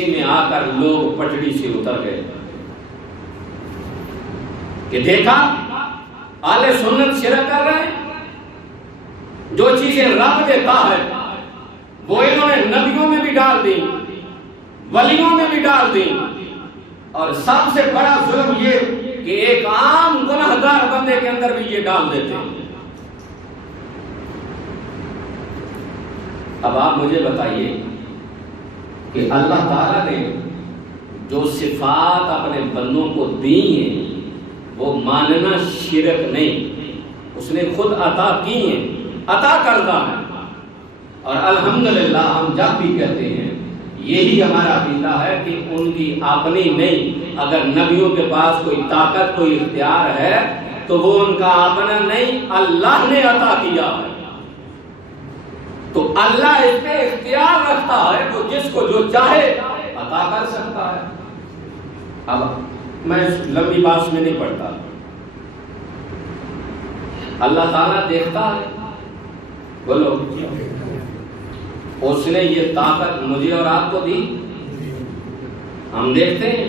میں آ کر لوگ پٹڑی سے اتر گئے کہ دیکھا اہل سنت شرک کر رہے ہیں، جو چیزیں رب دیتا ہے وہ انہوں نے نبیوں میں بھی ڈال دی، ولیوں میں بھی ڈال دی، اور سب سے بڑا ظلم یہ کہ ایک عام گناہگار بندے کے اندر بھی یہ ڈال دیتے ہیں۔ اب آپ مجھے بتائیے کہ اللہ تعالیٰ نے جو صفات اپنے بندوں کو دی ہیں وہ ماننا شرک نہیں، اس نے خود عطا کی ہیں، عطا کردہ ہے، اور الحمدللہ ہم جب بھی کہتے ہیں یہی ہمارا عقیدہ ہے کہ ان کی اپنی نہیں، اگر نبیوں کے پاس کوئی طاقت کوئی اختیار ہے تو وہ ان کا اپنا نہیں، اللہ نے عطا کیا ہے، تو اللہ اس پہ اختیار رکھتا ہے، وہ جس کو جو چاہے عطا کر سکتا ہے۔ اب میں لمبی بات میں نہیں پڑھتا، اللہ تعالیٰ دیکھتا ہے، بولو اس نے یہ طاقت مجھے اور آپ کو دی، ہم دیکھتے ہیں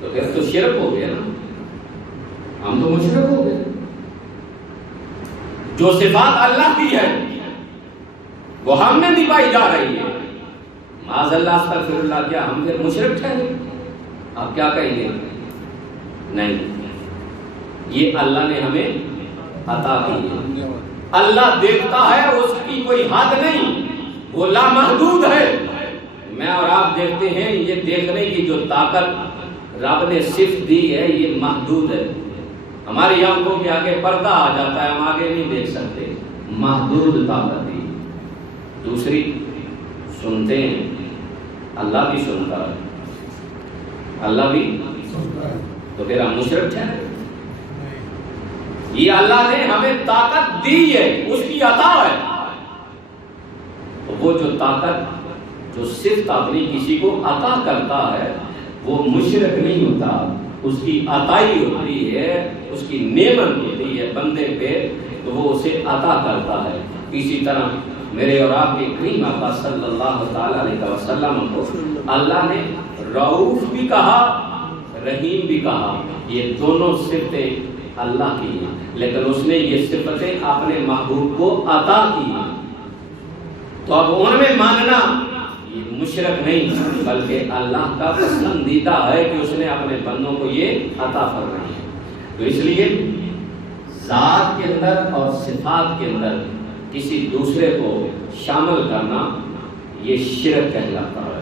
تو پھر تو شرک ہو گیا نا، ہم تو مشرک ہو گئے۔ جو صفات اللہ کی ہے وہ ہم نے نبھائی جا رہی ہے، معاذ اللہ استغفر اللہ، کیا ہم پھر مشرک ٹھہرے؟ آپ کیا کہیں گے؟ نہیں، یہ اللہ نے ہمیں عطا کی ہے، اللہ دیکھتا ہے، اس کی کوئی حد نہیں، وہ لامحدود ہے۔ میں اور آپ دیکھتے ہیں، یہ دیکھنے کی جو طاقت رب نے صرف دی ہے یہ محدود ہے، ہماری آنکھوں کے آگے پردہ آ جاتا ہے، ہم آگے نہیں دیکھ سکتے، محدود طاقت دی۔ دوسری سنتے ہیں، اللہ بھی سنتا ہے، اللہ بھی سنتا ہے، تو پھر ہم مشرک ٹھہرے؟ یہ اللہ نے ہمیں طاقت دی ہے، اس کی عطا ہے، تو وہ جو طاقت جو صرف اپنی کسی کو عطا کرتا ہے وہ مشرک نہیں ہوتا، اس کی عطائی ہوتی ہے، اس کی نعمت ہوتی ہے بندے پہ، تو وہ اسے عطا کرتا ہے۔ اسی طرح میرے اور آپ کے کریم آقا صلی اللہ تعالی علیہ وسلم کو اللہ نے رؤوف بھی کہا، رحیم بھی کہا، یہ دونوں صفتیں اللہ کی ہیں، لیکن اس نے یہ صفتیں اپنے محبوب کو عطا کی ہیں، تو اب ان میں ماننا یہ مشرک نہیں بلکہ اللہ کا پسندیدہ ہے کہ اس نے اپنے بندوں کو یہ عطا فرمائی ہے۔ تو اس لیے ذات کے اندر اور صفات کے اندر کسی دوسرے کو شامل کرنا یہ شرک کہلاتا ہے۔